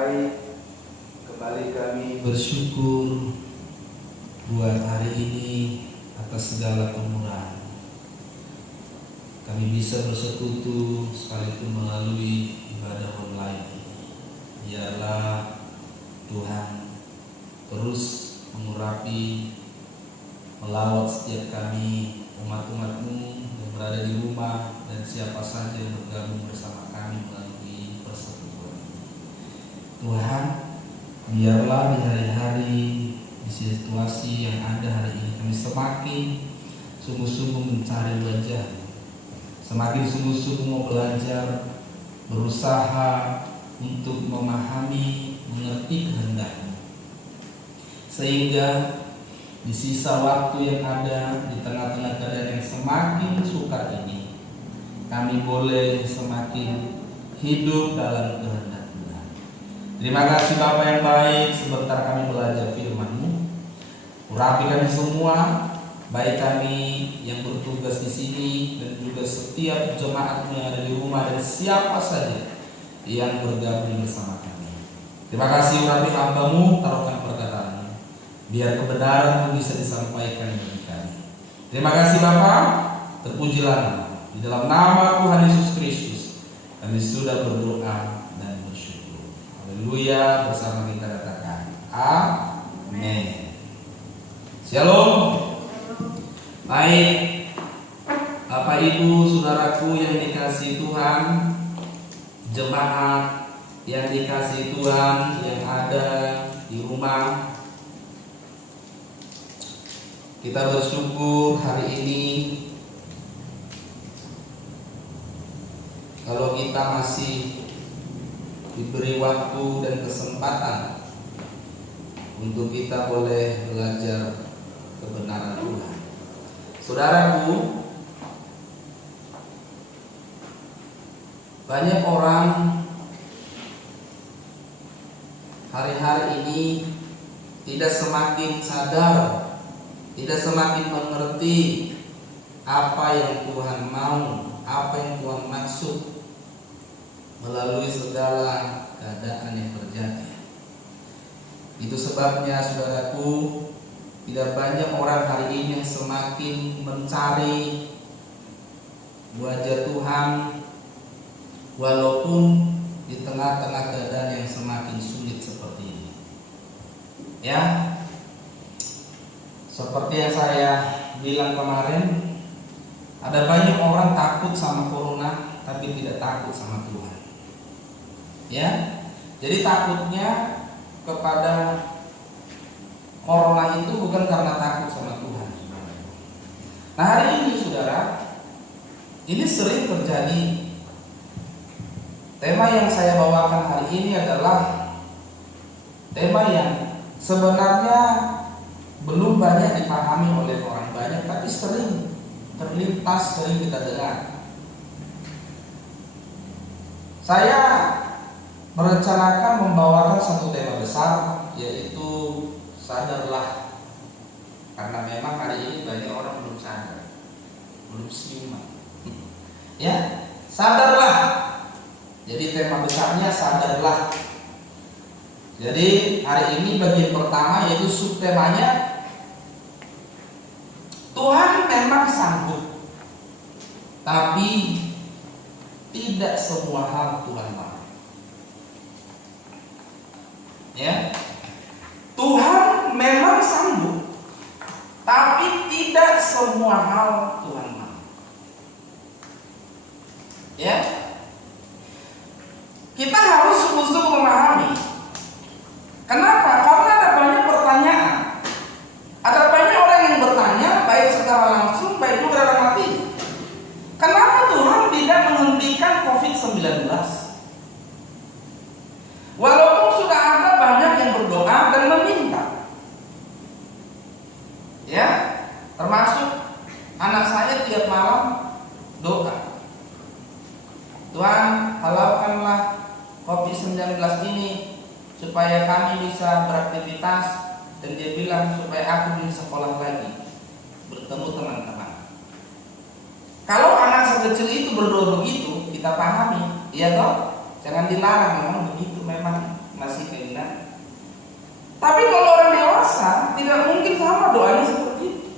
baik, kembali kami bersyukur buat hari ini atas segala kemurahan. Kami bisa bersekutu sekalipun melalui ibadah online ini. Biarlah Tuhan terus mengurapi, melawat setiap kami, umat-umat-Mu yang berada di rumah dan siapa saja yang bergabung bersama kami melalui persekutuan ini. Tuhan, biarlah di hari-hari, di situasi yang ada hari ini, kami semakin sungguh-sungguh mencari wajah, semakin sungguh-sungguh mau belajar, berusaha untuk memahami, mengerti kehendak-Mu, sehingga di sisa waktu yang ada, di tengah-tengah keadaan yang semakin sukar ini, kami boleh semakin hidup dalam kehendak Tuhan. Terima kasih Bapa yang baik, sebentar kami belajar firman-Mu. Urapi kami semua, baik kami yang bertugas di sini dan juga setiap jemaat yang ada di rumah dan siapa saja yang bergabung bersama kami. Terima kasih urapi hamba-Mu, taruhkan perkataan-Mu, biar kebenaran bisa disampaikan bagi kami. Terima kasih Bapa, terpujilah di dalam nama Tuhan Yesus Kristus kami sudah berdoa dan bersyukur. Haleluya, bersama kita katakan amin. Shalom. Baik, Bapak Ibu Saudaraku yang dikasihi Tuhan, jemaat yang dikasihi Tuhan yang ada di rumah, kita bersyukur hari ini kalau kita masih diberi waktu dan kesempatan untuk kita boleh belajar kebenaran Tuhan. Saudaraku, banyak orang hari-hari ini tidak semakin sadar, tidak semakin mengerti apa yang Tuhan mau, apa yang Tuhan maksud melalui segala keadaan yang terjadi. Itu sebabnya saudaraku, tidak banyak orang hari ini yang semakin mencari wajah Tuhan walaupun di tengah-tengah keadaan yang semakin sulit seperti ini. Ya, seperti yang saya bilang kemarin, ada banyak orang takut sama corona tapi tidak takut sama Tuhan. Ya, jadi takutnya kepada corona itu bukan karena takut sama Tuhan. Nah hari ini saudara, ini sering terjadi. Tema yang saya bawakan hari ini adalah tema yang sebenarnya belum banyak dipahami oleh orang banyak, tapi sering terlintas, sering kita dengar. Saya merencanakan membawakan satu tema besar, yaitu sadarlah. Karena memang hari ini banyak orang belum sadar, belum siuman. Ya, sadarlah. Jadi tema besarnya sadarlah. Jadi hari ini bagian pertama yaitu subtemanya Tuhan memang sanggup, tapi tidak semua hal Tuhan mau. Ya, Tuhan memang sanggup, tapi tidak semua hal Tuhan mau. Ya, kita harus sungguh-sungguh memahami. Kenapa? Karena ada banyak pertanyaan. Ada banyak orang yang bertanya, baik secara langsung, baik juga dalam hati. Kenapa Tuhan tidak menghentikan COVID-19? Walaupun sudah ada banyak yang berdoa dan meminta. Ya, termasuk anak saya tiap malam doa. Tuhan, halaukanlah COVID-19 ini supaya kami bisa beraktivitas, dan dia bilang supaya aku bisa sekolah lagi, bertemu teman-teman. Kalau anak sekecil itu berdoa begitu, kita pahami, iya toh? Jangan dilarang, memang begitu, memang kasih keinginan. Tapi kalau orang dewasa tidak mungkin sama doanya seperti itu.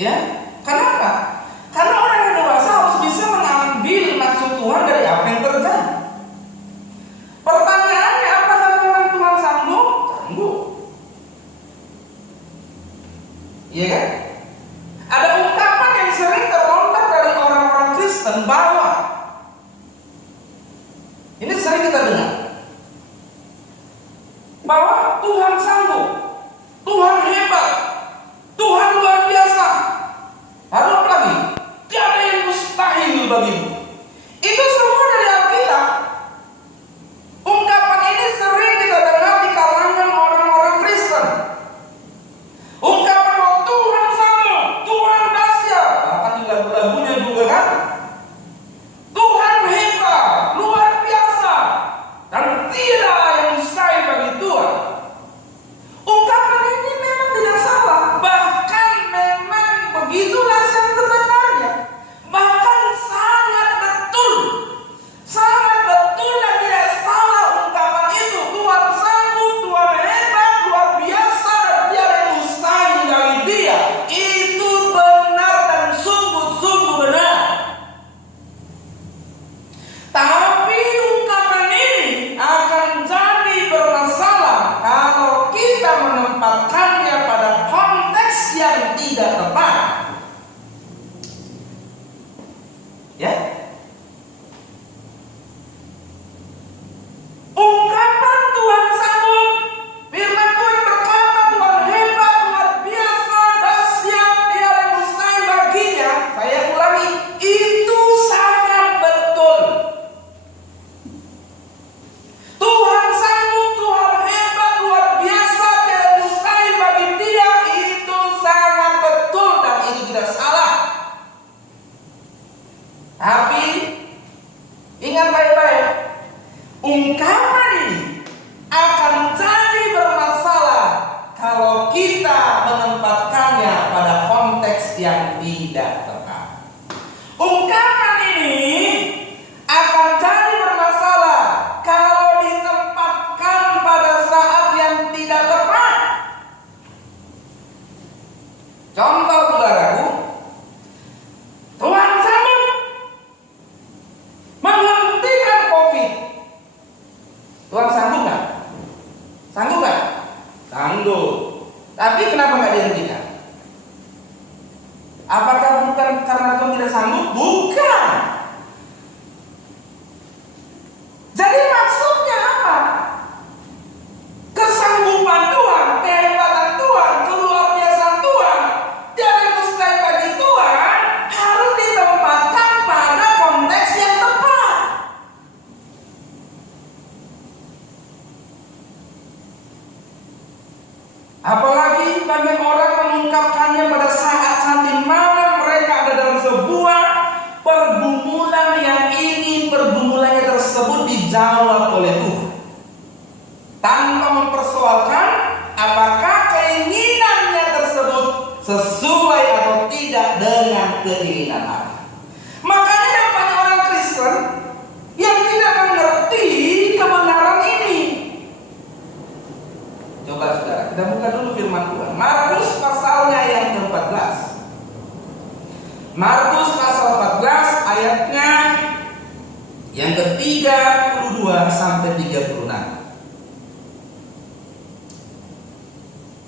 Ya, kenapa? Karena orang yang dewasa harus bisa mengambil maksud Tuhan dari apa yang terjadi. Pertanyaannya, apakah memang Tuhan sanggup? Sanggup. Iya kan? Ada ungkapan yang sering terlontar dari orang-orang Kristen bahwa ini sering kita dengar, bahwa Tuhan sanggup, Tuhan hebat, Tuhan luar biasa. Lalu apa lagi? Tiada yang mustahil bagimu. Itu semua dari Alkitab. Ungkapan ini sering kita dengar di kalangan orang-orang Kristen. Ungkapan bahwa Tuhan sanggup, Tuhan dahsyat, bahkan di lagu-lagunya juga kan. Tuhan hebat, luar biasa, dan tidak yang mustahil bagi Tuhan. Ungkapan ini memang tidak salah, bahkan memang begitulah yang sebenarnya, bahkan sangat betul dan tidak salah ungkapan itu. Tuhan sanggup, Tuhan hebat, luar biasa, dan tiada yang mustahil bagi Dia. Itu benar dan sungguh-sungguh benar. Tapi ungkapan ini akan jadi bermasalah kalau kita menempatkannya pada konteks yang tidak tepat. Ya. Ungkapan Tuhan sanggup, firman Tuhan berkata Tuhan hebat, luar biasa, dahsyat, tiada yang mustahil baginya. Saya ulangi, itu sangat betul. Tuhan sanggup, Tuhan hebat, luar biasa, tiada yang mustahil bagi Dia. Itu sangat betul dan itu tidak salah. Tapi ingat baik-baik, ungkapan ini akan jadi bermasalah kalau kita menempatkannya pada konteks yang tidak tepat. Ungkapan ini akan jadi bermasalah kalau ditempatkan pada saat yang tidak tepat. Contoh, saudaraku, Tuhan sanggup menghentikan COVID. Tuhan sanggup nggak? Sanggup nggak? Sanggup. Tapi kenapa nggak dihentikan? Apakah bukan karena Tuhan tidak sanggup? Bukan. Jadi maksudnya apa? Kesanggupan Tuhan, kehebatan Tuhan, keluar biasaan Tuhan, tiada yang mustahil bagi Tuhan harus ditempatkan pada konteks yang tepat. Apalagi banyak orang mengungkapkannya pada saat-saat di mana mereka ada dalam sebuah pergumulan yang ingin pergumulannya tersebut dijawab oleh Tuhan, tanpa mempersoalkan apakah keinginannya tersebut sesuai atau tidak dengan keinginan Allah. Makanya ada banyak orang Kristen yang tidak mengerti kebenaran ini. Coba saudara, kita buka dulu firman Tuhan. Markus pasalnya yang ke-14. Markus pasal 14 ayatnya yang ke-32 sampai 36.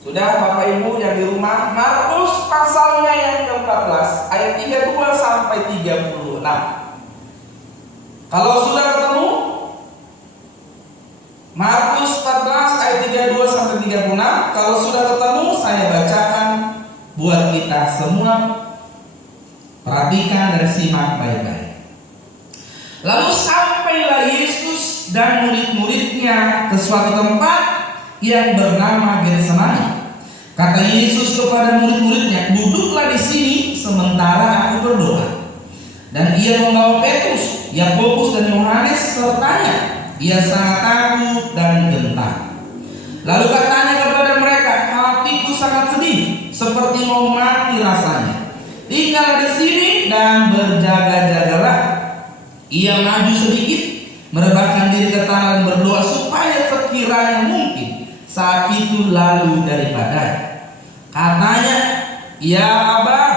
Sudah Bapak Ibu yang di rumah, Markus pasalnya yang ke-14 ayat 32 sampai 36. Kalau sudah ketemu Markus 14 ayat 32 sampai 36, kalau sudah ketemu saya bacakan buat kita semua. Perhatikan dan simak baik-baik. Lalu sampailah Yesus dan murid-muridnya ke suatu tempat yang bernama Getsemani. Kata Yesus kepada murid-muridnya, "Duduklah di sini sementara aku berdoa." Dan ia membawa Petrus, Yakobus dan Yohanes sertanya. Ia sangat takut dan gentar. Lalu katanya kepada mereka, "Hatiku sangat sedih, seperti mau mati rasanya. Tinggallah di sini dan berjaga-jagalah." Ia maju sedikit, merebahkan diri ke tanah dan berdoa supaya sekiranya mungkin saat itu lalu daripadanya. Katanya, "Ya Abah,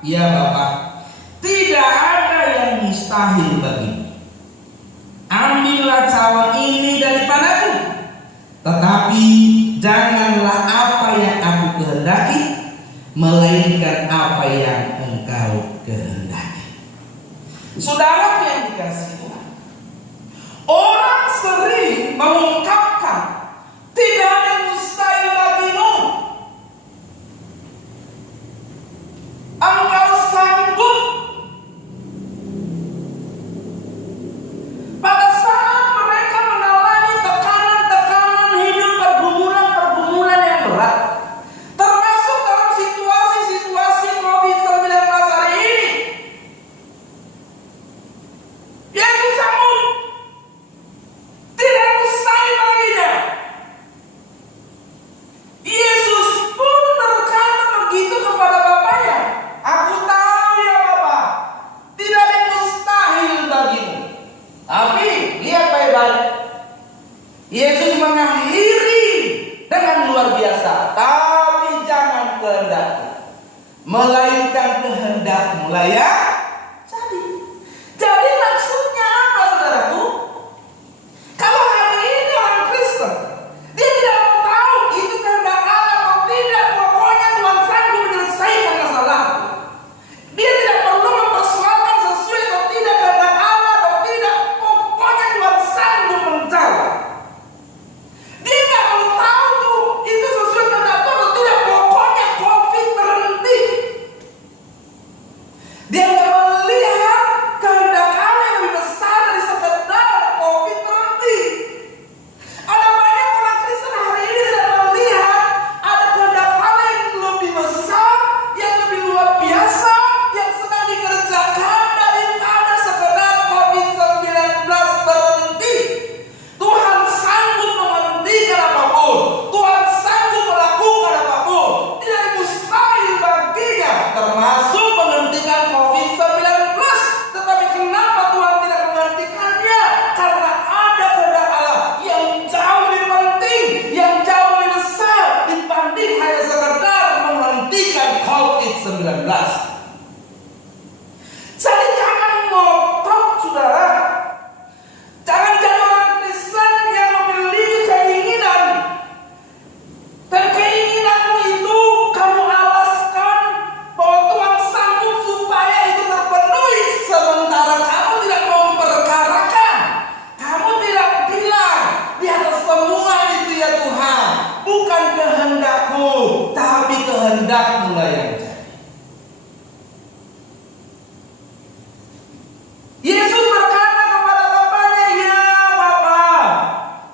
ya Bapak, tidak ada yang mustahil bagimu. Ambillah cawan ini daripadaku, tetapi janganlah apa yang aku kehendaki, melainkan apa yang engkau kehendaki." Saudara yang dikasihi Tuhan, orang sering mengungkapkan tidak ada yang mustahil bagimu. Engkau sanggup. Pada saat mereka mengalami tekanan-tekanan hidup, pergumulan-pergumulan yang berat, termasuk dalam situasi-situasi COVID-19 hari ini, Yesus sanggup. Tidak mustahil baginya. Yesus pun berkata begitu kepada Bapaknya, "Aku tahu ya Bapa, tidak ada yang mustahil bagimu." Tapi lihat baik-baik, Yesus mengakhiri dengan luar biasa, "Tapi jangan kehendakmu, melainkan kehendakmu lah ya jadi." Jadi maksudnya apa, saudaraku? Kalau hari ini orang Kristen, dia tidak mau tahu itu kehendak Allah atau tidak, pokoknya Tuhan sanggup menyelesaikan masalahku. Dia tidak perlu mempersoalkan sesuai atau tidak kehendak Allah atau tidak, pokoknya Tuhan sanggup menjawab. Dia nggak mau tahu tuh itu sesuai kehendak Tuhan atau tidak, pokoknya COVID berhenti. Dia nggak melihat kehendak Allah yang lebih besar dari sekedar COVID berhenti. Ada banyak orang Kristen hari ini tidak melihat ada kehendak Allah yang lebih besar, yang lebih luar biasa, yang sedang dikerjakan daripada sekedar COVID-19 berhenti. Tuhan sanggup menghentikan apapun, Tuhan sanggup melakukan apapun, tidak ada mustahil baginya, termasuk menghentikan COVID-19. Tetapi kenapa Tuhan tidak menghentikannya? Karena ada kehendak Allah yang jauh lebih penting, yang jauh lebih besar dibanding hanya sekedar menghentikan COVID-19. Jadi jangan ngotot, saudara. Jangan jadi orang Kristen yang memiliki keinginan, dan keinginanmu itu kamu alaskan bahwa Tuhan sanggup supaya itu terpenuhi, sementara kamu tidak memperkarakan. Kamu tidak bilang, "Di atas semua itu ya Tuhan, bukan kehendakku, tapi kehendakmu lah yang jadi." Yesus berkata kepada Bapaknya, "Ya Bapa,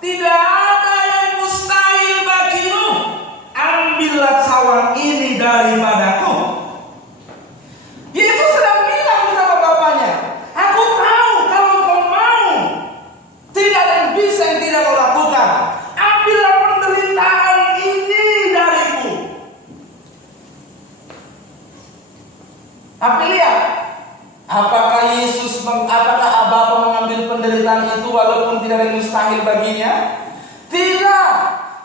tidak ada yang mustahil bagimu. Ambillah cawan ini daripadaku." Yesus sedang bilang sama Bapaknya, "Aku tahu kalau engkau mau, tidak ada yang bisa yang tidak kau lakukan. Ambillah penderitaan ini dariku." Tapi lihat, apakah Bapa mengambil penderitaan itu walaupun tidak ada yang mustahil baginya? Tidak.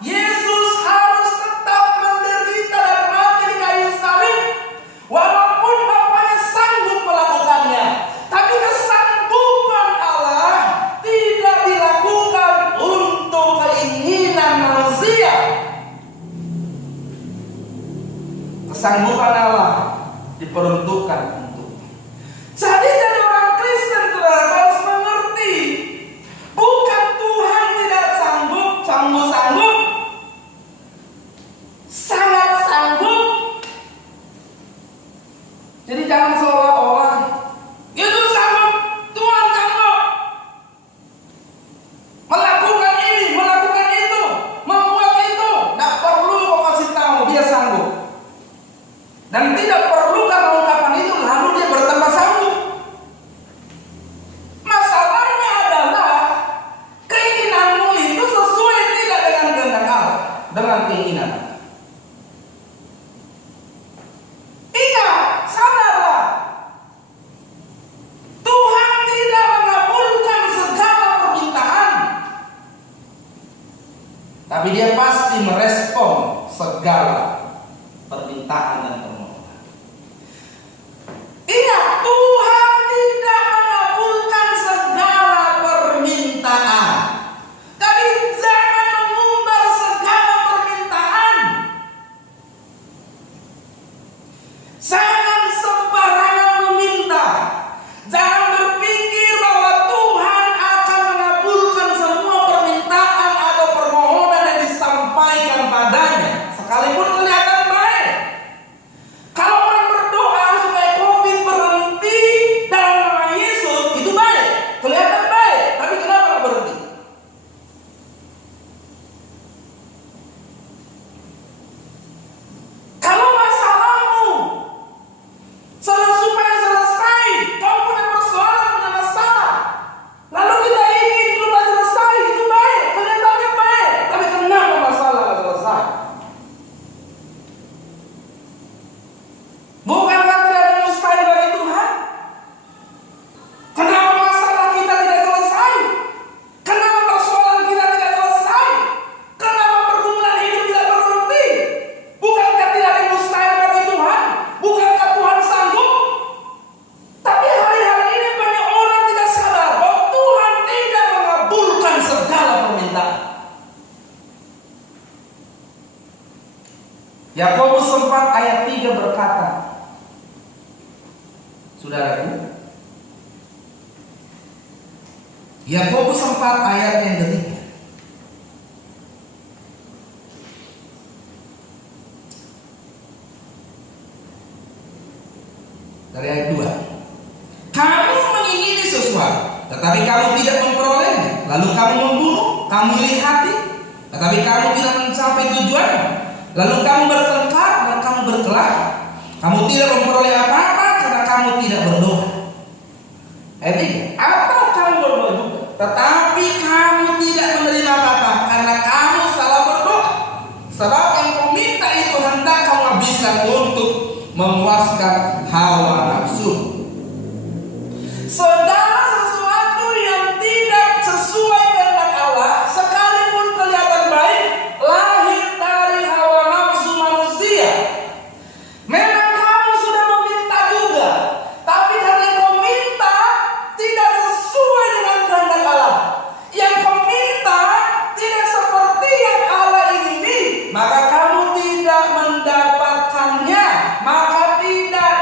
Yesus harus tetap menderita dan mati di kayu salib, walaupun Bapaknya sanggup melakukannya. Tapi kesanggupan Allah tidak dilakukan untuk keinginan manusia. Kesanggupan Allah diperuntukkan untuk. Jadi orang Kristen, saudara, harus mengerti, bukan Tuhan tidak sanggup, sanggup, sangat sanggup. Jadi jangan seolah-olah itu sanggup, Tuhan sanggup melakukan ini, melakukan itu, membuat itu. Tidak perlu kau kasih tahu dia sanggup, dan tidak perlu karena ungkapan itu lalu dia bertambah sanggup. Masalahnya adalah keinginanmu itu sesuai tidak dengan kehendak Allah, dengan keinginan. Ingat, sadarlah, Tuhan tidak mengabulkan segala tapi dia pasti merespon segala permintaan dan permohonan. Ingat, Tuhan tidak mengabulkan segala permintaan. Tapi jangan mengumbar segala permintaan. Jangan sembarangan meminta. Jangan berpikir bahwa Tuhan akan mengabulkan semua permintaan atau permohonan yang disampaikan padanya, sekalipun kelihatan baik. Kalau orang berdoa supaya COVID berhenti dalam nama Yesus, itu baik, kelihatan baik. Tapi kenapa nggak berhenti? Kalau masalahmu supaya selesai, kamu punya persoalan, punya masalah, lalu kita ingin lupa selesai, itu baik, kelihatannya baik. Tapi kenapa masalah nggak selesai? Bukankah tidak ada mustahil bagi Tuhan? Kenapa masalah kita tidak selesai? Kenapa persoalan kita tidak selesai? Kenapa pergumulan hidup tidak berhenti? Bukankah tidak ada mustahil bagi Tuhan? Bukankah Tuhan sanggup? Tapi hari-hari ini banyak orang tidak sadar bahwa Tuhan tidak mengabulkan segala permintaan. Yakobus 4 ayat 3 berkata, saudaraku, Yakobus 4 ayat yang ketiga, dari ayat 2. Kamu mengingini sesuatu, tetapi kamu tidak memperolehnya. Lalu kamu membunuh, kamu iri hati, tetapi kamu tidak mencapai tujuanmu. Lalu kamu bertengkar dan kamu berkelahi. Kamu tidak memperoleh apa-apa karena kamu tidak berdoa. Ayat 3. Atau kamu berdoa juga, tetapi kamu tidak menerima apa-apa karena kamu salah berdoa. Sebab yang kau minta itu hendak kamu habiskan untuk memuaskan hawa nafsu. Segala sesuatu yang tidak sesuai dengan Allah, sekalipun kelihatan baik, lahir dari hawa nafsu manusia. Memang kamu sudah meminta juga, tapi karena kau minta tidak sesuai dengan kehendak Allah, yang kau minta tidak seperti yang Allah ingini, maka kamu tidak mendapatkannya, maka tidak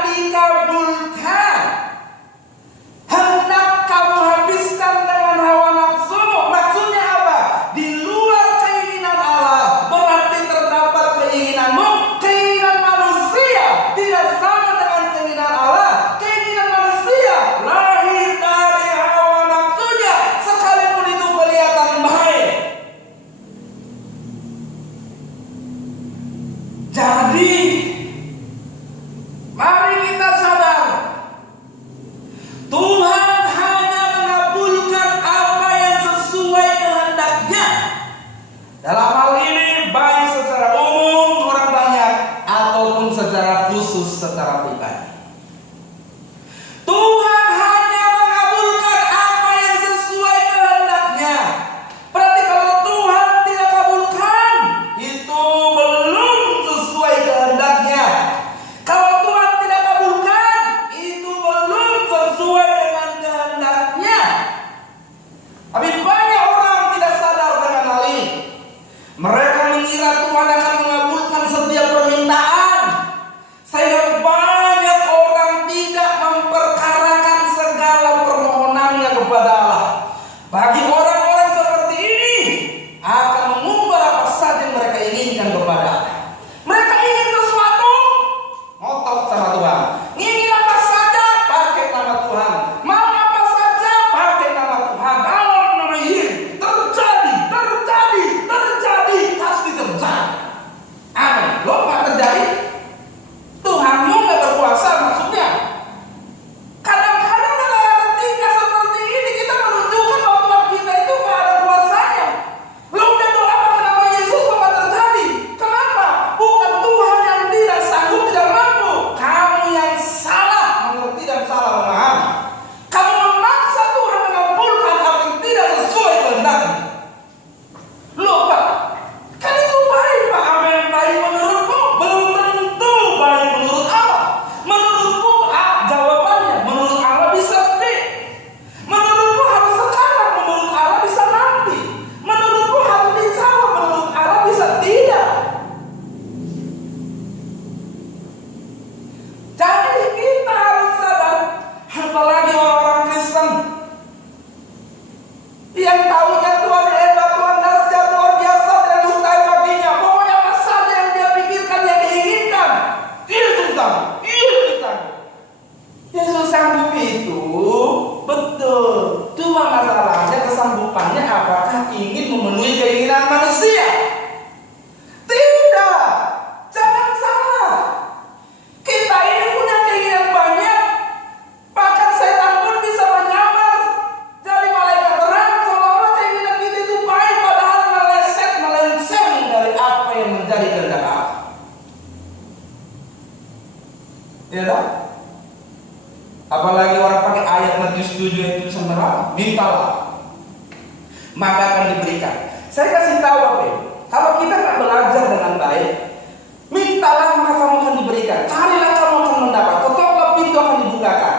mintalah, maka akan diberikan. Saya kasih tahu apa ya? Kalau kita tak belajar dengan baik, mintalah maka kamu akan diberikan, carilah kamu akan mendapat, ketoklah pintu akan dibukakan.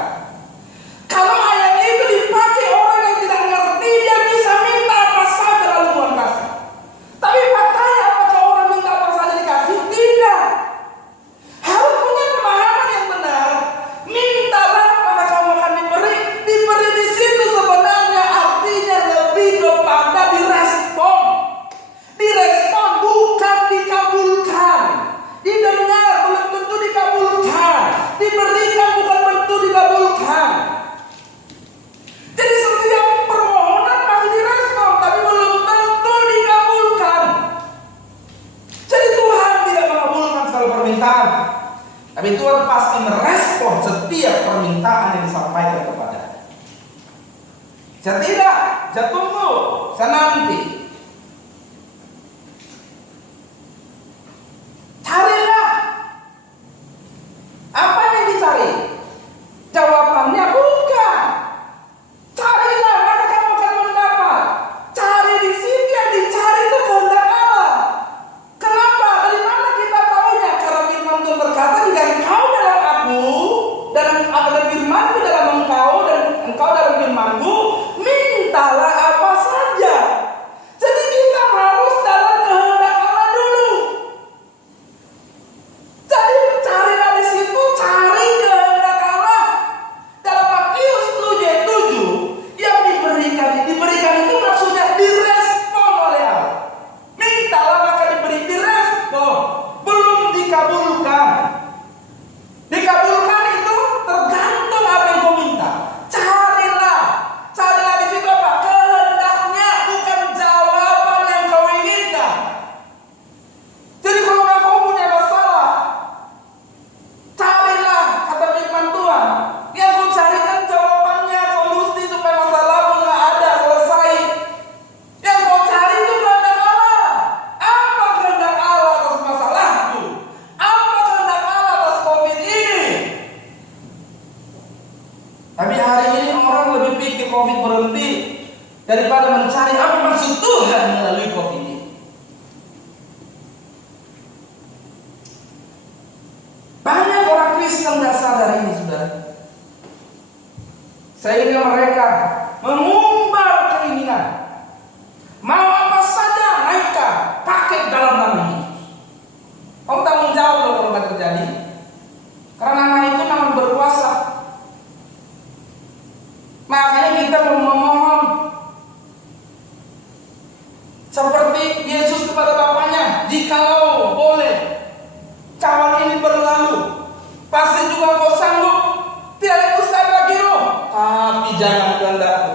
Kalau ayat itu dipakai orang yang tidak ngerti, dia bisa minta apa saja lalu Tuhan kasih. Tapi faktanya apakah orang minta apa saja dikasih? Tidak. Harus punya pemahaman yang benar. Mintalah maka kamu akan diberi. Diberi di situ sebenarnya artinya lebih kepada direspon. Direspon bukan dikabulkan. Didengar belum tentu dikabulkan. Diberikan bukan tentu dikabulkan. Jadi setiap permohonan masih direspon, tapi belum tentu dikabulkan. Jadi Tuhan tidak mengabulkan segala permintaan, tapi Tuhan pasti merespon setiap permintaan yang disampaikan kepada. Saya tidak, saya tunggu, saya nanti. Carilah. Apa yang dicari? Jawabannya bukan. Carilah maka kamu akan mendapat. Cari di sini, yang dicari itu kehendak Allah. Kenapa? Dari mana kita tahunya? Karena firman Tuhan berkata, jika engkau dalam aku dan ada firman-Ku dalam engkau dan engkau dalam firman-Ku, mintalah apa saja. Jadi kita harus dalam kehendak Allah dulu. Jadi carilah di situ, cari kehendak Allah. Dalam Matius 7 ayat 7, yang diberikan itu maksudnya direspon oleh Allah. Mintalah maka diberi, direspon, belum dikabulkan. Dikabulkan itu tergantung apa yang kau minta. Carilah di situ apa? Kehendaknya, bukan jawaban yang kau inginkan. Jadi kalau kau punya masalah, carilah, kata firman Tuhan. Yang kau carikan jawabannya, solusi supaya masalahmu nggak ada, selesai. Yang kau cari itu kehendak Allah. Apa kehendak Allah atas masalahku? Apa kehendak Allah atas COVID ini? Tapi hari ini orang lebih pikir COVID berhenti daripada mencari apa maksud Tuhan melalui COVID ini. Banyak orang Kristen tidak sadar ini, saudara. Sehingga mereka mengumbar keinginan, mau apa saja naikkan, pakai dalam nama Yesus. Kamu tanggung jawab kalau nggak terjadi, karena nama itu nama berkuasa. Makanya kita memohon seperti Yesus kepada Bapaknya, jikalau boleh cawan ini berlalu, pasti juga kau sanggup. Tidak usah lagi roh, tapi jangan kehendakku.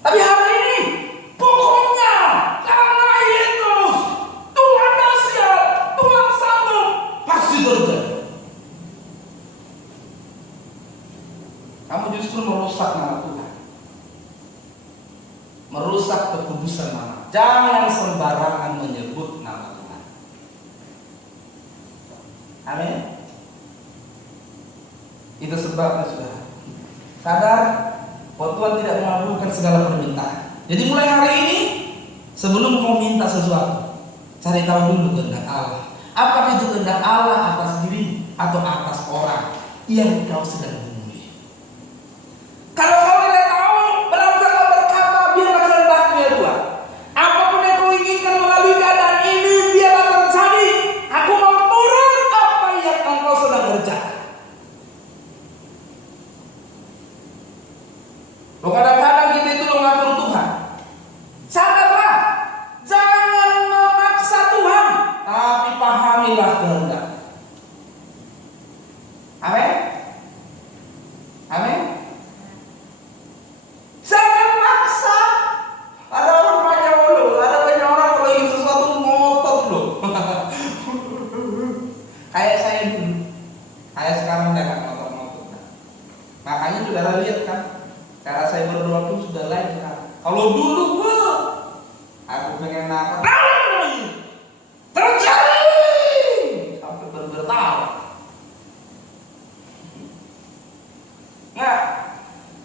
Tapi hari ini pokoknya dalam nama Yesus, Tuhan dahsyat, Tuhan sanggup, pasti terjadi. Kamu justru merusak nama Tuhan, merusak kekudusan nama. Jangan sembarangan menyebut nama Tuhan. Amin. Itu sebabnya sudah sadar bahwa Tuhan tidak mengabulkan segala permintaan. Jadi mulai hari ini, sebelum kau minta sesuatu, cari tahu dulu kehendak Allah. Apakah itu kehendak Allah atas diri atau atas orang yang kau sedang hubungi? Kalau kau tidak tahu, belajarlah berkata, biarlah kehendak-Mu ya Tuhan. Apapun yang kau inginkan melalui keadaan ini, biarlah terjadi. Aku mau turun apa yang Engkau sedang kerjakan. Loh, kadang-kadang kita itu mengatur Tuhan. Sadarlah, jangan memaksa Tuhan, tapi pahamilah kehendak. Amin. Amin. Jangan maksa. Ada orang banyak loh, ada banyak orang kalau ingin sesuatu ngotot loh. Kayak saya dulu, kayak sekarang udah gak ngotot-ngotot. Makanya saudara lihat kan, cara saya berdoa pun sudah lain kan. Kalau dulu aku pengen nakal, terjadi sampai bertawa. Nah,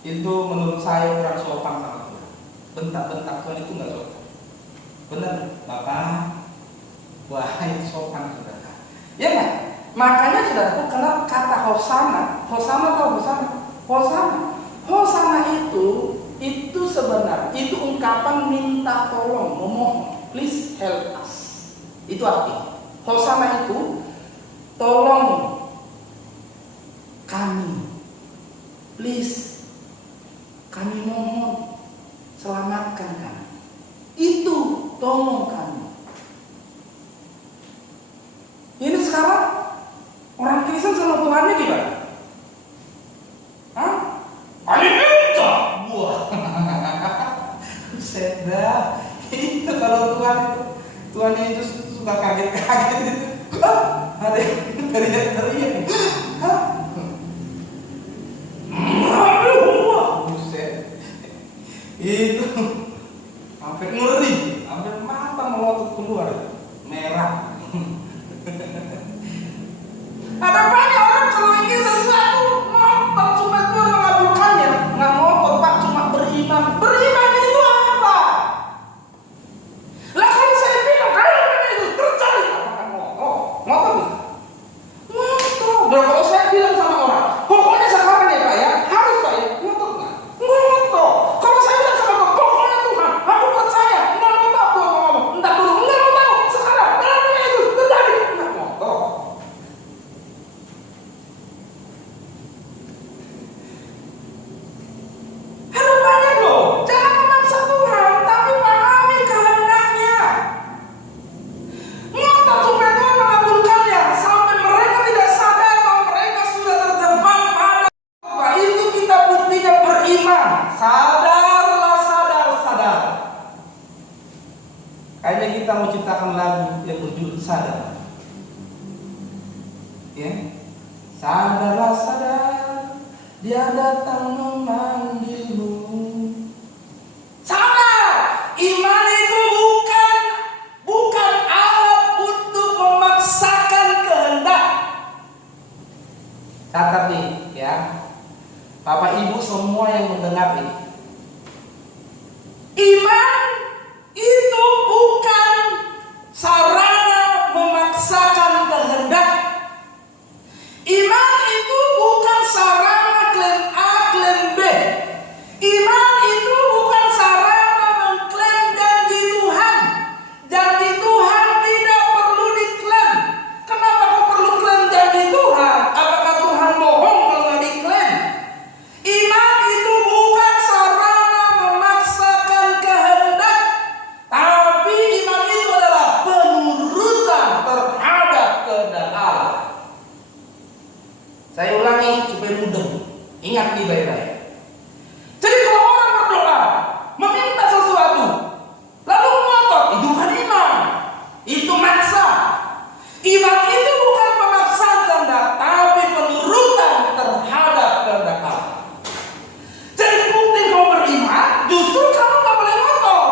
itu menurut bentak-bentak Tuhan itu nggak sopan. Benar, Bapak? Wah, itu sopan, saudara. Ya nggak? Makanya saudara, kenapa kata Hosana? Hosana tahu Hosana? Hosana itu sebenarnya itu ungkapan minta tolong, memohon. Please help us. Itu arti. Hosana itu tolong kami. Please, kami mohon, selamatkan kami. Itu tolong kami. Ini sekarang orang Kristen sama Tuhannya gimana? Hah? Kami minta. Wah. Seda. Itu kalau Tuhan itu suka kaget-kaget itu. Ada yang teriak-teriak. Hah? Itu sampai ngeri, sampai mata melotot keluar, merah. Ada banyak orang kalau ingin sesuatu ngotot cuma Tuhan mengabulkannya, nggak ngotot Pak, cuma beriman. Beriman itu apa? Lah kalau saya bilang kalau itu terjadi, apakah ngotot? Dan kalau saya bilang sama orang, pokoknya sekarang ya Pak ya, harus Pak ya, ngotot nggak? Ngotot. Kalau saya bilang sama Tuhan, pokoknya Tuhan, aku percaya, nggak mau tahu Tuhan ngomong, entah dulu, nggak mau tahu sekarang, dalamnya itu terjadi, nggak ngotot. Ada banyak loh, jangan memaksa Tuhan, tapi pahami kehendaknya. Ngotot supaya Tuhan mengabulkannya, sampai mereka tidak sadar bahwa mereka sudah terjebak pada apa itu. Kita buktinya beriman. Sadarlah, sadar. Kayaknya kita mau ciptakan lagu yang berjudul Sadar. Ya, sadarlah, sadar, Dia datang memanggilmu. Sadar, iman itu bukan alat untuk memaksakan kehendak. Catat nih ya, Bapak Ibu semua yang mendengar ini. Iman itu bukan sarana memaksakan kehendak. Iman itu bukan sarana klaim A, klaim B. Iman itu bukan sarana mengklaim janji Tuhan. Janji Tuhan tidak perlu diklaim. Kenapa kau perlu klaim janji Tuhan? Apakah Tuhan bohong kalau nggak diklaim? Iman itu bukan sarana memaksakan kehendak, tapi iman itu adalah penurutan terhadap kehendak Allah. Saya ulangi supaya mudah. Ingat nih baik-baik. Jadi kalau orang berdoa, meminta sesuatu, lalu ngotot, itu bukan iman. Itu maksa. Iman itu bukan pemaksaan kehendak, tapi penurutan terhadap kehendak Allah. Jadi bukti kau beriman, justru kamu gak boleh ngotot,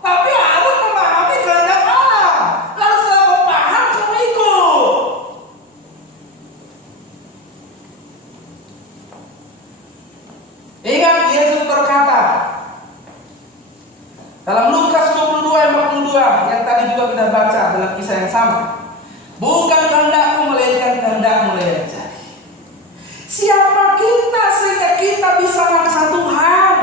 tapi harus memahami kehendak Allah. Lalu setelah kau paham, kamu ikut. Ingat Yesus berkata dalam Lukas 22 ayat 42 yang tadi juga kita baca dalam kisah yang sama. Bukan kehendakku melainkan kehendakmu yang jadi. Siapa kita sehingga kita bisa maksa Tuhan?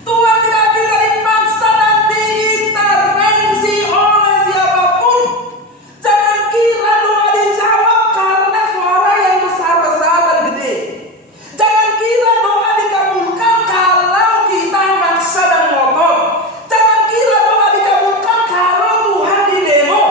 Tuhan tidak bisa dipaksa dan diintervensi oleh siapapun. Jangan kira doa dijawab karena suara yang besar-besar dan gede. Jangan kira doa dikabulkan kalau kita maksa dan ngotot. Jangan kira doa dikabulkan kalau Tuhan didemo.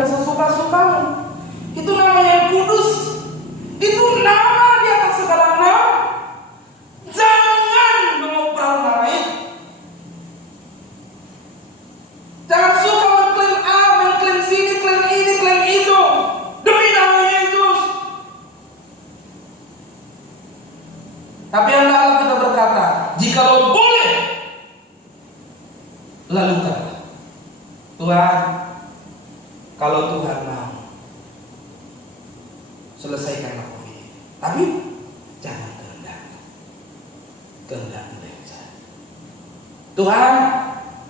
dan sesuka-sukamu. Itu namanya yang kudus. Itu nama di atas segala nama. Jangan mengubah nama itu. Jangan suka mengklaim A, mengklaim sini, klaim ini, klaim itu demi nama Yesus. Tapi hendaklah kita berkata, jikalau boleh, lakukanlah. Tuhan, kalau Tuhan mau, selesaikanlah COVID ini. Tapi jangan kehendak saja. Tuhan,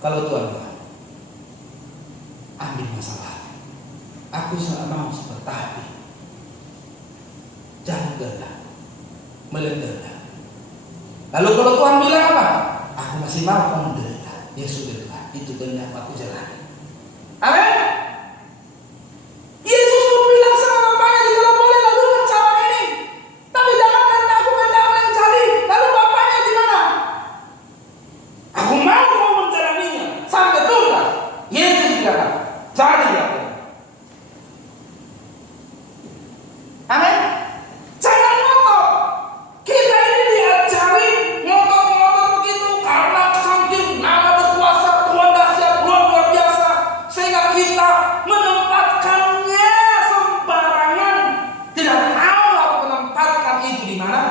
kalau Tuhan mau, ambil masalah. Aku sangat mau seperti jangan kehendak, menderita. Lalu kalau Tuhan bilang apa? Aku masih mau kamu menderita. Ya sudah, itu kehendak aku jalani. Amin. Yesus pun bilang sama bapaknya, jikalau boleh lakukan cara ini, tapi jangan kehendakku, kehendakmu yang jadi. Lalu bapaknya di mana? Aku mau menjalaninya sampai tuntas. Yesus bilang, jadi ya. Amin. Jangan ngotot. Kita ini diajari ngotot-ngotot begitu karena saking nama berkuasa Tuhan dahsyat luar biasa, sehingga kita menempatkannya sembarangan, tidak tahu apa menempatkan itu di mana.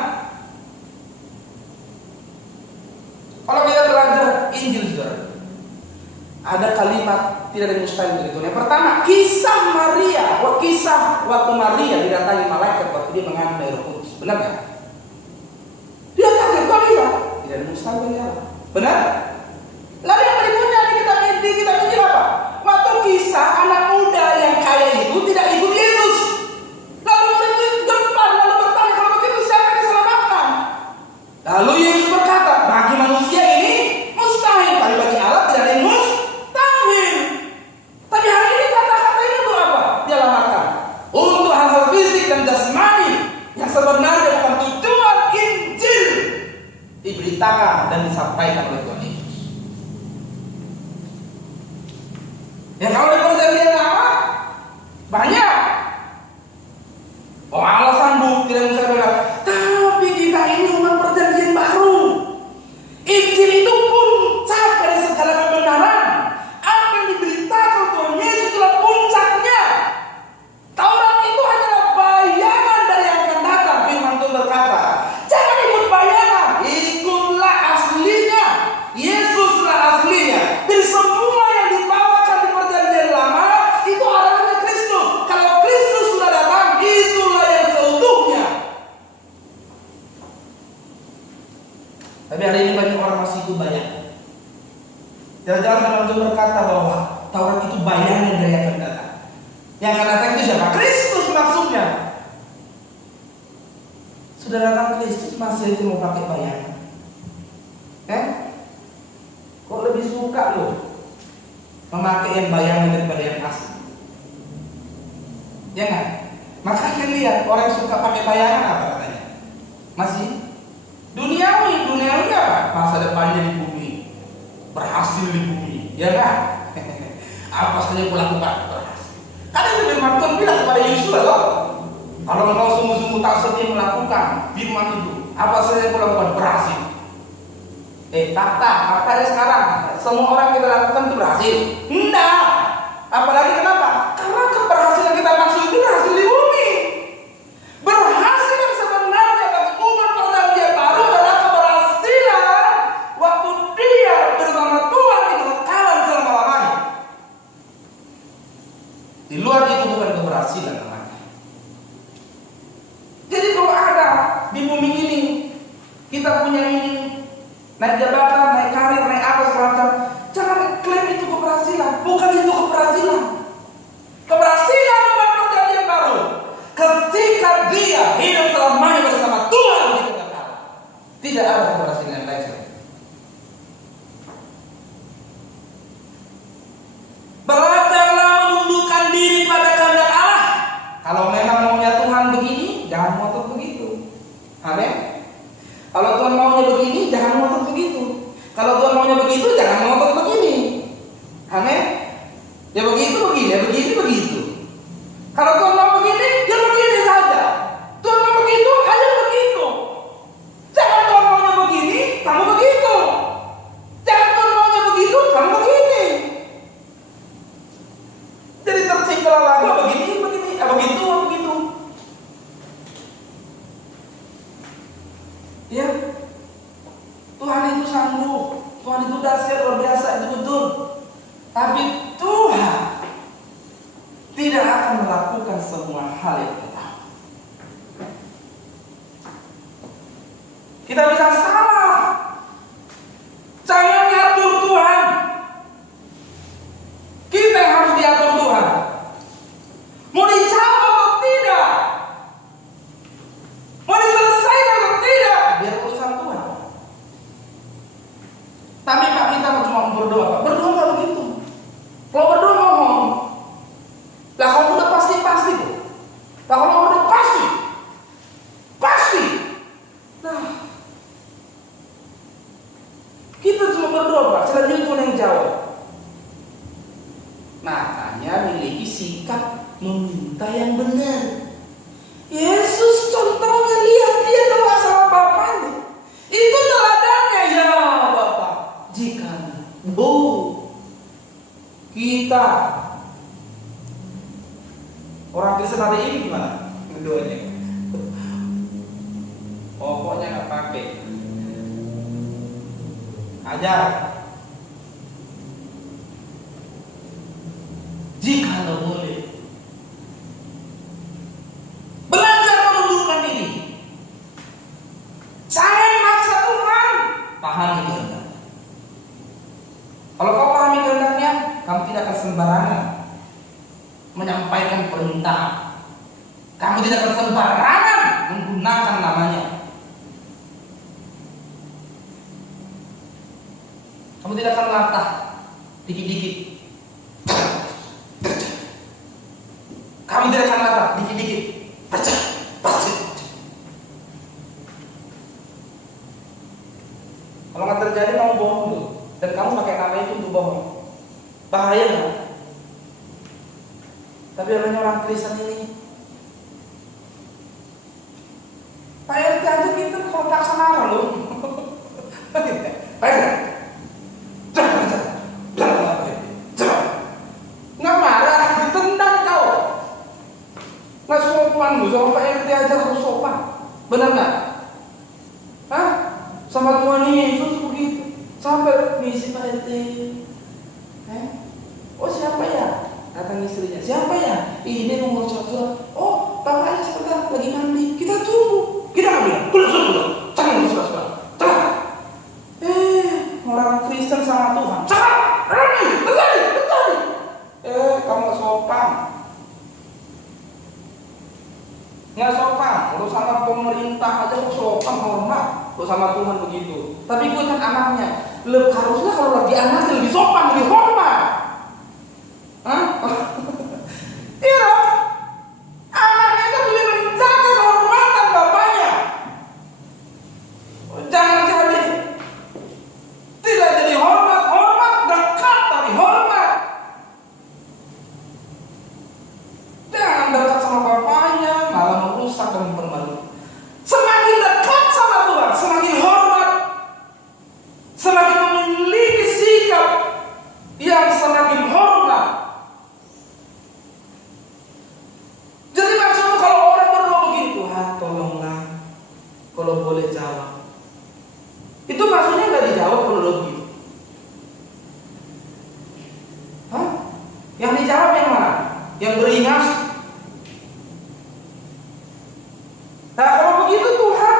Kalau kita belajar Injil, saudara, ada kalimat tidak ada yang mustahil begitu. Yang pertama, kisah Maria, kisah waktu Maria didatangi malaikat waktu dia mengandung dari Roh Kudus. Benar kan? Dia kaget, Maria tidak ada mustahil bagi Allah. Benar? Lalu yang berikutnya kita mikir apa? Waktu kisah anak muda yang kaya itu tidak ikut Yesus. Lalu mereka gempar, lalu bertanya, kalau begitu siapa yang diselamatkan? Lalu Yesus berkata, bagi manusia ini mustahil, tapi bagi Allah tidak ada yang mustahil. Tapi hari ini kata-kata ini untuk apa? Dialamatkan untuk hal-hal fisik dan jasmani yang sebenarnya bukan tujuan Injil diberitakan dan disampaikan oleh Tuhan Yesus. Ya kalau di perjanjian lama banyak. Oh, alasan bu tidak bisa bilang. Tapi kita ini umat perjanjian baru. Injil itu puncak dari segala kebenaran. Apa yang diberitakan Tuhan Yesus itulah puncaknya. Taurat itu hanyalah bayangan dari yang akan datang. Firman Tuhan berkata, jangan ikut bayangan, ikutlah aslinya. Yesuslah aslinya. Dari semua yang dibawakan di perjanjian lama itu arahnya Kristus. Kalau Kristus sudah datang, itulah yang seutuhnya. Tapi hari ini banyak orang masih ikut bayangan. Jangan-jangan Firman Tuhan berkata bahwa Taurat itu bayangan dari yang akan datang. Yang akan datang itu siapa? Kristus maksudnya. Sudah datang Kristus masih itu mau pakai bayangan. Kok lebih suka loh memakai yang bayangan daripada yang asli? Ya kan? Makanya lihat orang yang suka pakai bayangan apa katanya? Masih duniawi apa? Masa depannya di bumi, berhasil di bumi, ya kan? Apa saja yang kulakukan berhasil. Kan itu firman Tuhan bilang kepada Yusuf loh. Kalau engkau sungguh-sungguh tak setia melakukan firman itu, apa saja yang kulakukan berhasil. Faktanya sekarang semua orang kita lakukan itu berhasil. Enggak. Apalagi kenapa? Karena keberhasilan kita maksud itu berhasil di bumi. Berhasil yang sebenarnya bagi umat perjanjian baru adalah keberhasilan waktu dia bersama Tuhan di kekekalan selama-lamanya. Di luar itu bukan keberhasilan namanya. Jadi kalau ada di bumi ini kita punya ini, naik jabatan, naik karir, naik apa segala macam, jangan klaim itu keberhasilan. Bukan itu keberhasilan. Keberhasilan umat perjanjian baru ketika dia hidup selamanya bersama Tuhan di kekekalan. Tidak ada keberhasilan yang lain. Belajarlah menundukkan diri pada kehendak Allah. Kalau memang maunya Tuhan begini, jangan ngotot begitu. Amin. Kalau Tuhan maunya begini, jangan ngotot begitu. sanggup. Tuhan itu dahsyat luar biasa, itu betul. Tapi Tuhan tidak akan melakukan semua hal yang kita. Kita bisa salah. Jangan ngatur Tuhan. Kita yang harus diatur Tuhan. Mau dijawab atau tidak? Mau diselesaikan atau tidak? Biar urusan Tuhan. Tapi Pak, kita cuma berdoa. Berdoa nggak begitu. Kalau berdoa ngomong, lah kalau udah pasti tuh. Lah kalau udah pasti. Nah, kita cuma berdoa, Pak. Selanjutnya Tuhan yang jawab. Makanya miliki sikap meminta yang benar. Yesus contohnya, lihat dia doa sama Bapaknya. Itu teladannya, ya Bapak. Jika kita orang Kristen hari ini gimana doanya? Pokoknya nggak pakai. Ajar. Jika lo boleh. Belajar menundukkan diri. Saya maksa Tuhan. Pahami kehendak. Kalau kau pahami kehendaknya, kamu tidak akan sembarangan menyampaikan permintaan. Kamu tidak akan sembarangan menggunakan namanya. Kamu tidak akan latah dikit-dikit. Kamu tidak akan latah dikit-dikit. Kalau nggak terjadi, kamu bohong dulu. Dan kamu pakai nama itu untuk bohong. Bahaya nggak? Tapi adanya orang Kristen ini, Pak RT aja kita kalau paksa marah loh. Pak RT, jangan, nggak marah, ditendang kau. Nggak sopan loh, sama Pak RT aja harus sopan. Benar nggak? Hah? Sama Tuhan Yesus begitu. Sampai misi Pak RT. Oh siapa ya? Datang istrinya. Siapa ya? Ini nomor surat. Oh, bapaknya sebentar lagi mandi. Kita tunggu. Kita nggak bilang. Belum. Jangan surat. Jangan. Orang Kristen sama Tuhan. Jangan. Betul. Kamu nggak sopan. Nggak sopan. Kalau sama pemerintah aja kok sopan, hormat. Kalau sama Tuhan begitu. Tapi gue kan anaknya. Harusnya kalau lagi anaknya lebih sopan, lebih hormat. Hah? Iya, anaknya itu boleh menjaga kehormatan bapaknya. Jangan jadi tidak jadi hormat dekat tapi hormat. Jangan dekat sama bapaknya malah merusak dan mempermalukan. Semakin dekat sama Tuhan, semakin hormat, semakin memiliki sikap yang semakin hormat. Jadi maksudnya kalau orang berdoa begini, Tuhan tolonglah, kalau boleh jawab. Itu maksudnya nggak dijawab kalau lo begitu. Hah? Yang dijawab yang mana? Yang beringas. Nah kalau begitu Tuhan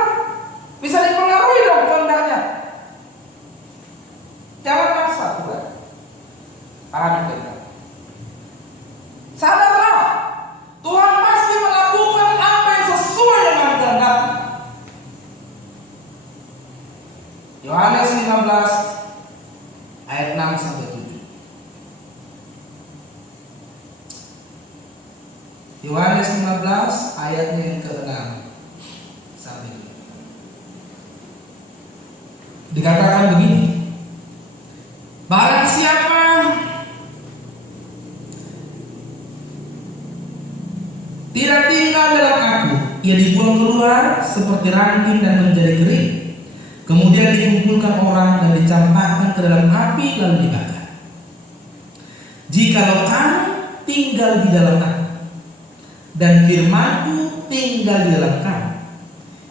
bisa dipengaruhi dong kehendaknya. Jangan maksa Tuhan. Pahami kita. Sadarlah, Tuhan pasti melakukan apa yang sesuai dengan kehendak. Yohanes 15 ayat 6 sampai 7. Yohanes 15 ayatnya yang ke-6 sampai 7. Dikatakan begini. Barang siapa tidak tinggal dalam aku, ia dibuang keluar seperti ranting dan menjadi kering. Kemudian dikumpulkan orang dan dicampakkan ke dalam api lalu dibakar. Jikalau kamu tinggal di dalam aku dan firman-Ku tinggal di dalam kamu,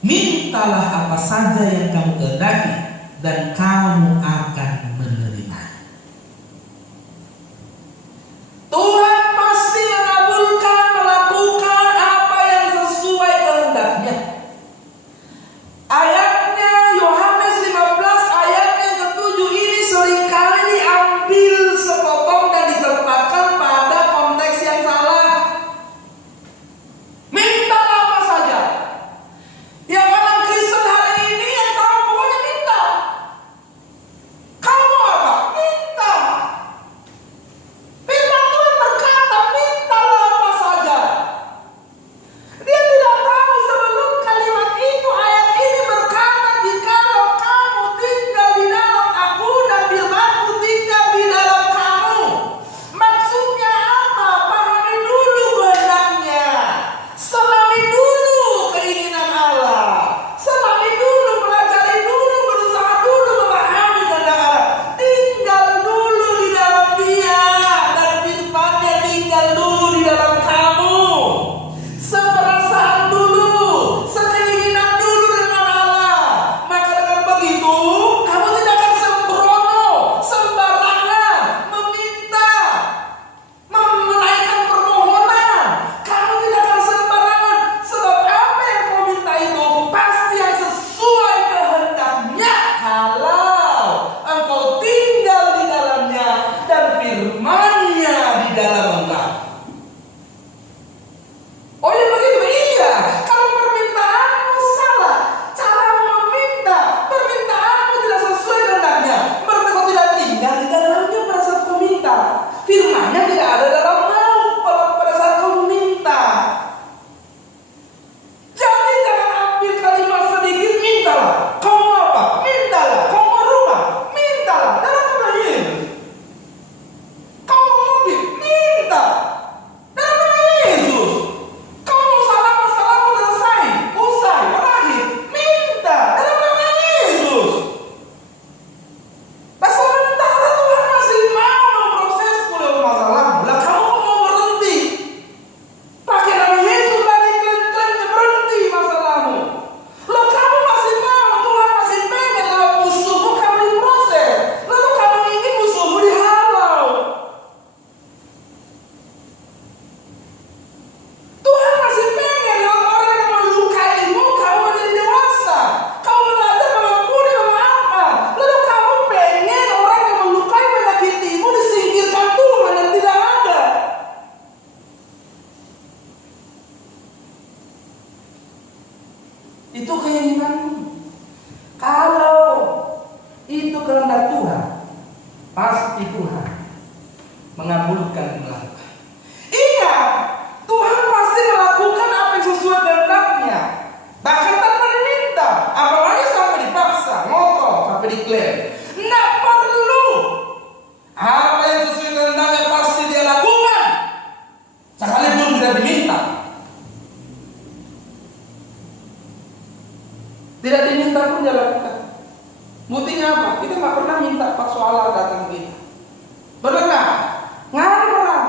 mintalah apa saja yang kamu kehendaki, dan kamu akan menerima. Tuhan pasti mengabulkan, melakukan apa yang sesuai kehendaknya. Ayatnya Yohanes 15 ayat yang ke-7 ini seringkali diambil sepotong dan ditempatkan pada konteks yang salah. Minta apa saja. Yang orang Kristen hari ini yang tahu pokoknya minta. Kamu apa? Minta. Firman Tuhan berkata, mintalah apa saja. Dia tidak tahu sebelum kalimat itu, ayat ini berkata, jikalau kamu tinggal di dalam aku dan firman-Ku tinggal di dalam kamu. Maksudnya apa? Pahami dulu kehendaknya. Selami dulu keinginan Allah. Selami dulu, pelajari dulu, berusaha dulu memahami kehendak Allah. Tinggal dulu di dalam Dia dan firman-Nya tinggal dulu di dalam kamu. Seperasaan dulu, sekeinginan dulu dengan Allah. Maka dengan begitu, kamu tidak akan sembrono, sembarangan meminta, menaikkan permohonan. Kamu tidak akan sembarangan, sebab apa yang kau minta itu pasti yang sesuai kehendaknya. Kalau engkau tinggal di dalamnya dan firman-Nya di dalam engkau. Oh ya begitu, iya. Kalau permintaanmu salah, caramu meminta, permintaanmu tidak sesuai kehendaknya, berarti kau tidak tinggal di dalamnya pada saat kau minta. Firman-Nya tidak ada dalam pada saat kau minta. Jadi jangan ambil kalimat sedikit, mintalah. Kau mau apa? Mintalah. Kau mau rumah? Mintalah. Dalam nama Yesus. Kau mau mobil? Minta. Dalam nama Yesus. Kau mau masalahmu selesai, usai, berakhir? Minta. Dalam nama Yesus. Nah sementara Tuhan masih mau memprosesmu lewat masalahmu. Lah kamu kok mau berhenti? Pakai nama Yesus lagi klaim-klaimnya berhenti masalahmu. Loh kamu masih mau, Tuhan masih pengen lewat musuhmu kamu diproses. Lalu kamu ingin musuhmu dihalau. Tuhan masih pengen lewat orang yang melukaimu kamu menjadi dewasa. Kamu belajar mengampuni, memaafkan. Lalu kamu pengen orang yang melukai, menyakitimu disingkirkan Tuhan dan tidak ada. Itu keinginanmu. Kalau itu kehendak Tuhan, pasti Tuhan mengabulkan dan melakukan. Ingat, Tuhan pasti melakukan apa yang sesuai kehendaknya, bahkan tanpa diminta, apalagi sampai dipaksa, ngotot, sampai diklaim. Nggak perlu. Apa yang sesuai kehendaknya pasti Dia lakukan, sekalipun tidak diminta. Tidak diminta pun Dia lakukan. Buktinya apa? Kita nggak pernah minta pas soal datang ke kita. Benar nggak? Nggak pernah.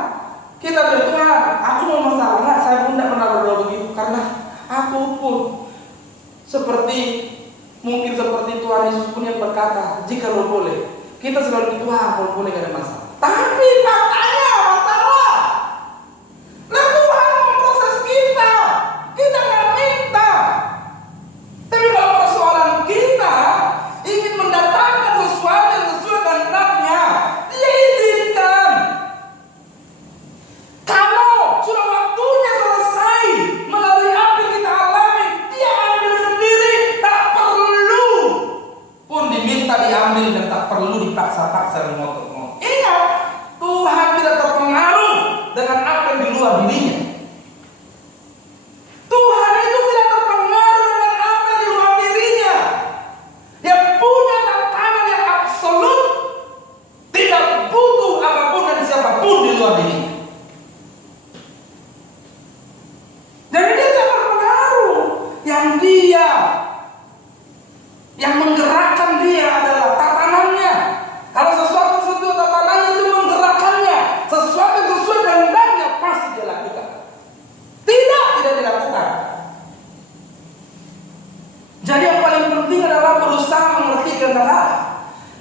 Kita bilang, Tuhan, aku mau masalah. Nggak, saya pun tidak pernah berdoa begitu. Karena aku pun mungkin seperti Tuhan Yesus pun yang berkata, jika lo boleh. Kita selalu Tuhan, kalau boleh gak ada masalah. Tapi faktanya masalah. Nah Tuhan memproses kita. Kita nggak minta. Tapi kalau persoalan kita ingin mendatangkan sesuatu yang sesuai kehendaknya, Dia izinkan. Kalau sudah waktunya selesai melalui apa yang kita alami, Dia ambil sendiri, tak perlu pun diminta diambil dan tak perlu dipaksa-paksa dan ngotot-ngotot. Ingat, Tuhan tidak terpengaruh dengan apa yang di luar dirinya. Tuhan itu tidak terpengaruh dengan apa yang di luar dirinya. Dia punya tantangan yang absolut, tidak butuh apapun dari siapapun di luar dirinya. Jadi Dia tidak terpengaruh. Yang menggerakkan Dia adalah tatanannya. Kalau sesuatu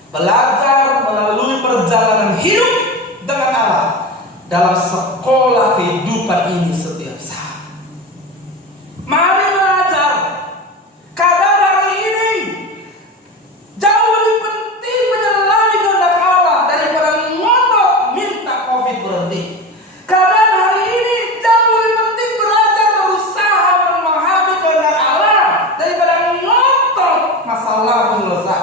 belajar melalui perjalanan hidup dengan Allah dalam sekolah kehidupan ini setiap saat. Mari belajar. Kadang hari ini jauh lebih penting menyelami kehendak Allah daripada ngotot minta COVID berhenti. Kadang hari ini jauh lebih penting belajar berusaha memahami kehendak Allah daripada ngotot masalah selesai.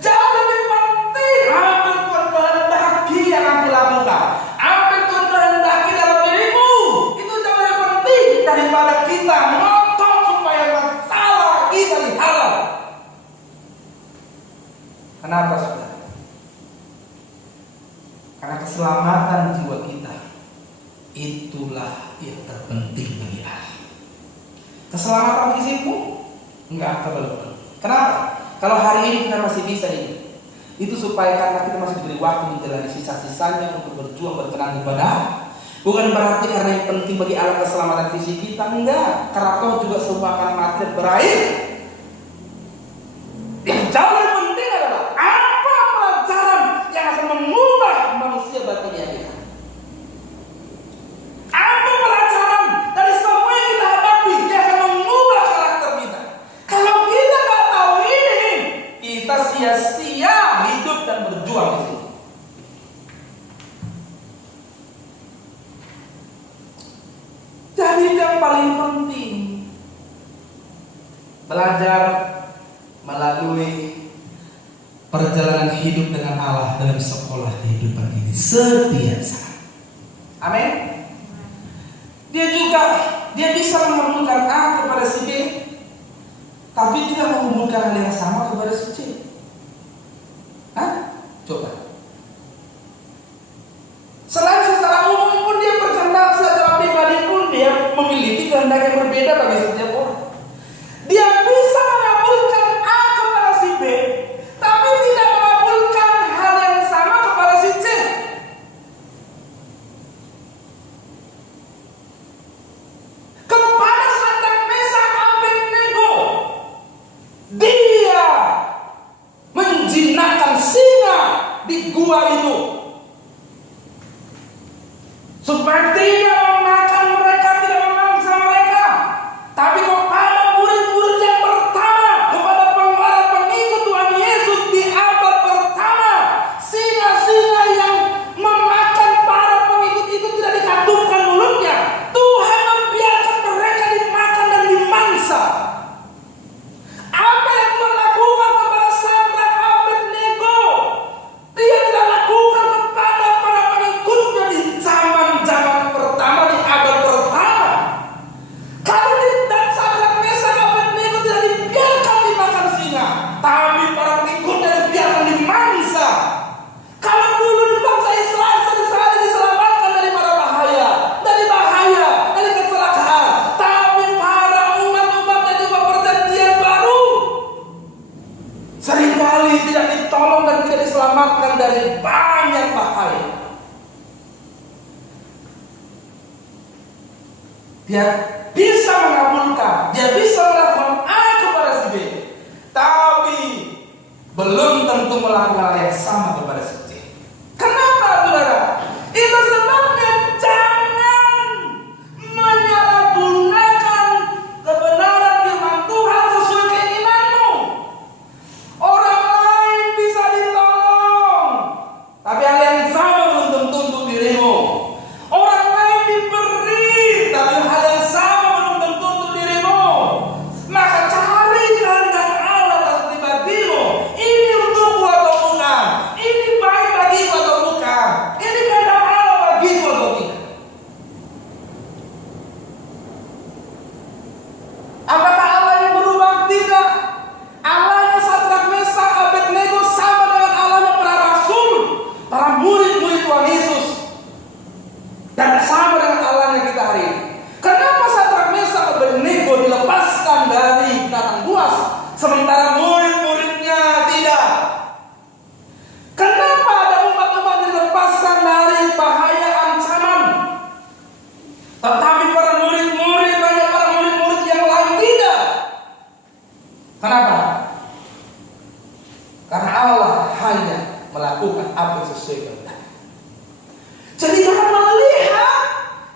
Jauh lebih penting apa yang Tuhan kehendaki yang aku lakukan, apa yang Tuhan kehendaki dalam dirimu, itu jauh lebih penting daripada kita ngotot supaya masalah kita dihalau. Kenapa saudara? Karena keselamatan jiwa kita itulah yang terpenting bagi Allah. Keselamatan fisikmu enggak terlalu. Kenapa? Kalau hari ini kita masih bisa ini, itu supaya karena kita masih diberi waktu menjalani sisa-sisanya untuk berjuang berkenan kepada Allah. Bukan berarti karena yang penting bagi Allah keselamatan fisik kita, enggak. Karena kau juga semua akan mati dan berakhir. Yang jauh lebih penting adalah apa pelajaran yang akan mengubah manusia batinnya kita. Apa pelajaran dari semua yang kita hadapi yang akan mengubah karakter kita. Kalau kita nggak tahu ini, kita sia-sia hidup dan berjuang di sini. Jadi yang paling penting belajar melalui perjalanan hidup dengan Allah dalam sekolah kehidupan ini setiap saat. Amin. Dia bisa menghubungkan A kepada si B, tapi tidak menghubungkan hal yang sama kepada si C. Hah? Coba. Selain secara umum pun dia berkehendak, secara pribadi pun dia memiliki kehendak yang berbeda bagi setiap orang. Dia bisa mengabulkan A kepada si B, tapi tidak mengabulkan hal yang sama kepada si C. Kepada Sadrak, Mesak, Abednego, dia menjinakkan singa di gua itu supaya tidak memakan mereka, tidak memangsa mereka. Tapi kepada murid-murid yang pertama, kepada pengikut Tuhan Yesus di abad pertama, singa-singa yang memakan para pengikut itu tidak dikatupkan mulutnya. Tuhan membiarkan mereka dimakan dan dimangsa. Apa yang Tuhan lakukan kepada Sadrak, Abednego, dia tidak lakukan kepada para pengikutnya di zaman-zaman pertama, di abad pertama. Kalau tidak, Sadrak, Mesak, Abednego tidak dibiarkan dimakan singa, tapi para pengikutnya dibiarkan dimangsa. Kalau dulu di bangsa Israel sekali diselamatkan dari bahaya, dari kecelakaan, tapi para umat-umatnya di perjanjian baru seringkali tidak ditolong dan tidak diselamatkan dari banyak bahaya. Dia bisa mengabulkan, dia bisa melakukan A kepada si B, tapi belum tentu melakukan hal yang sama kepada si C. Kenapa, saudara? Itu sebabnya jangan menyalahgunakan kebenaran firman Tuhan sesuai keinginanmu. Orang lain bisa ditolong, tapi hal yang sama belum tentu untuk dirimu. Orang lain diberi, tapi hal yang sama belum tentu untuk dirimu. Maka cari kehendak Allah atas pribadimu. Ini untukku atau bukan? Ini baik hanya melakukan apa yang sesuai kehendak. Jadi jangan melihat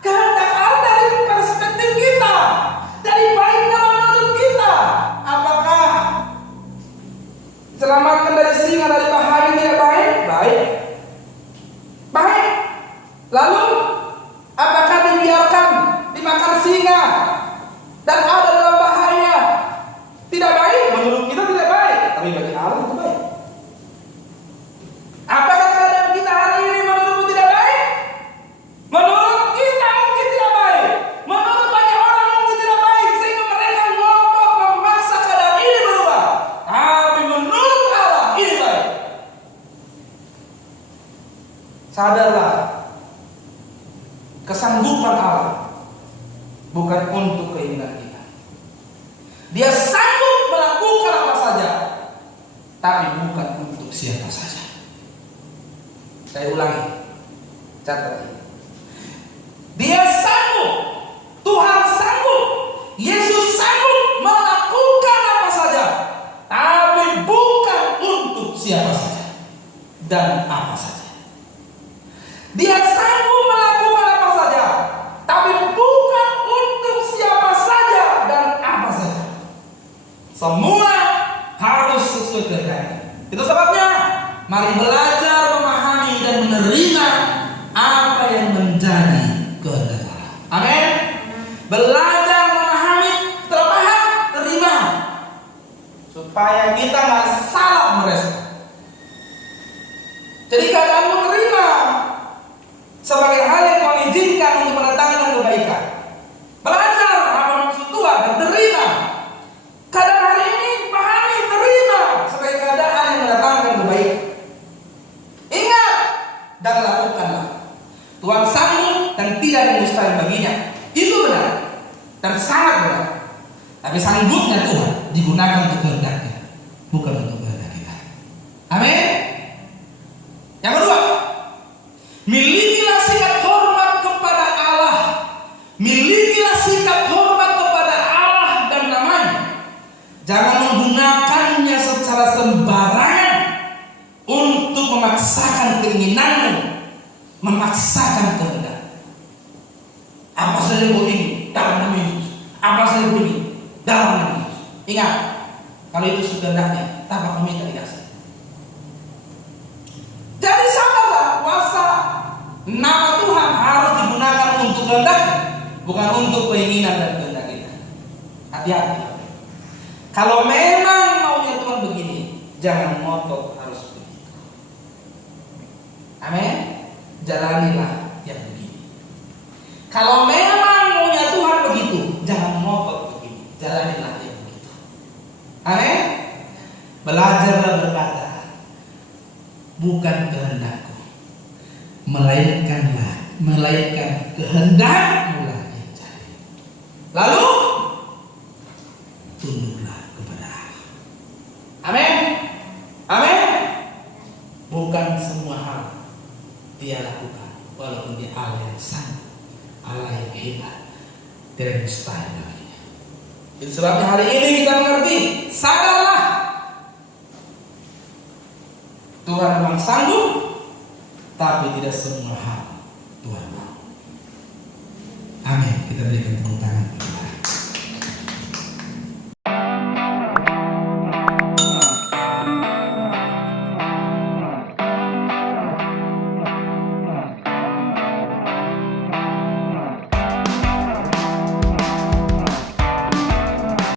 kehendak Allah dari perspektif kita, dari baiknya menurut kita. Apakah selamatkan dari singa, dari bahaya tidak baik? Baik. Baik. Lalu apakah dibiarkan dimakan singa dan ada dalam bahaya? Tidak baik. Menurut kita tidak baik, tapi bagi Allah itu baik. Apakah keadaan kita hari ini menurutmu tidak baik? Menurut kita mungkin tidak baik. Menurut banyak orang mungkin tidak baik, sehingga mereka ngotot memaksa keadaan ini berubah. Tapi menurut Allah ini baik. Sadarlah, kesanggupan Allah bukan untuk keinginan kita. Dia sanggup melakukan apa saja, tapi bukan untuk siapa saja. Saya ulangi, catat ini. Dia sanggup, Tuhan sanggup, Yesus sanggup melakukan apa saja, tapi bukan untuk siapa saja dan apa saja. Dia sanggup melakukan apa saja, tapi bukan untuk siapa saja dan apa saja. Semua harus sesuai kehendaknya. Itu sebabnya mari belajar memahami dan menerima apa yang menjadi kehendak Allah. Amin. Belajar memahami, terpaham, terima, supaya kita nggak salah merespon. Jadi keadaan menerima sebagai hal yang mengizinkan untuk mendatangkan kebaikan. Belajar apa maksud Tuhan dan terima. Keadaan hari ini pahami, terima sebagai keadaan yang mendatangkan kebaikan. Ingat dan lakukanlah. Tuhan sanggup dan tidak ada yang mustahil baginya. Itu benar dan sangat benar. Tapi sanggupnya Tuhan digunakan untuk kehendaknya, bukan untuk kehendak kita. Amin. Yang kedua, milikilah sikap hormat kepada Allah. Milikilah sikap hormat kepada Allah dan namanya. Jangan menggunakannya secara sembarangan untuk memaksakan keinginanmu, memaksakan kehendak. Apa saja boleh dalam nama Yesus. Apa saja boleh dalam nama Yesus. Ingat, kalau itu kehendaknya, tanpa meminta dikasih. Jadi sadarlah, kuasa nama Tuhan harus digunakan untuk kehendaknya, bukan untuk keinginan dan kehendak kita. Hati-hati. Kalau memang maunya Tuhan begini, jangan ngotot harus begitu. Amin. Jalanilah yang begini. Kalau memang maunya Tuhan begitu, jangan ngotot begini. Jalanilah yang begitu. Amin. Belajarlah berkata, bukan kehendakku, melainkan kehendakmu lah yang jadi. Lalu tunduklah kepada Allah. Amin. Amin. Bukan semua hal dia lakukan, walaupun dia Allah yang sanggup, Allah yang hebat, tidak mustahil baginya. Itu sebabnya hari ini kita mengerti, sadarlah, Tuhan memang sanggup, tapi tidak semua hal Tuhan mau. Amin. Kita berikan tepuk tangan.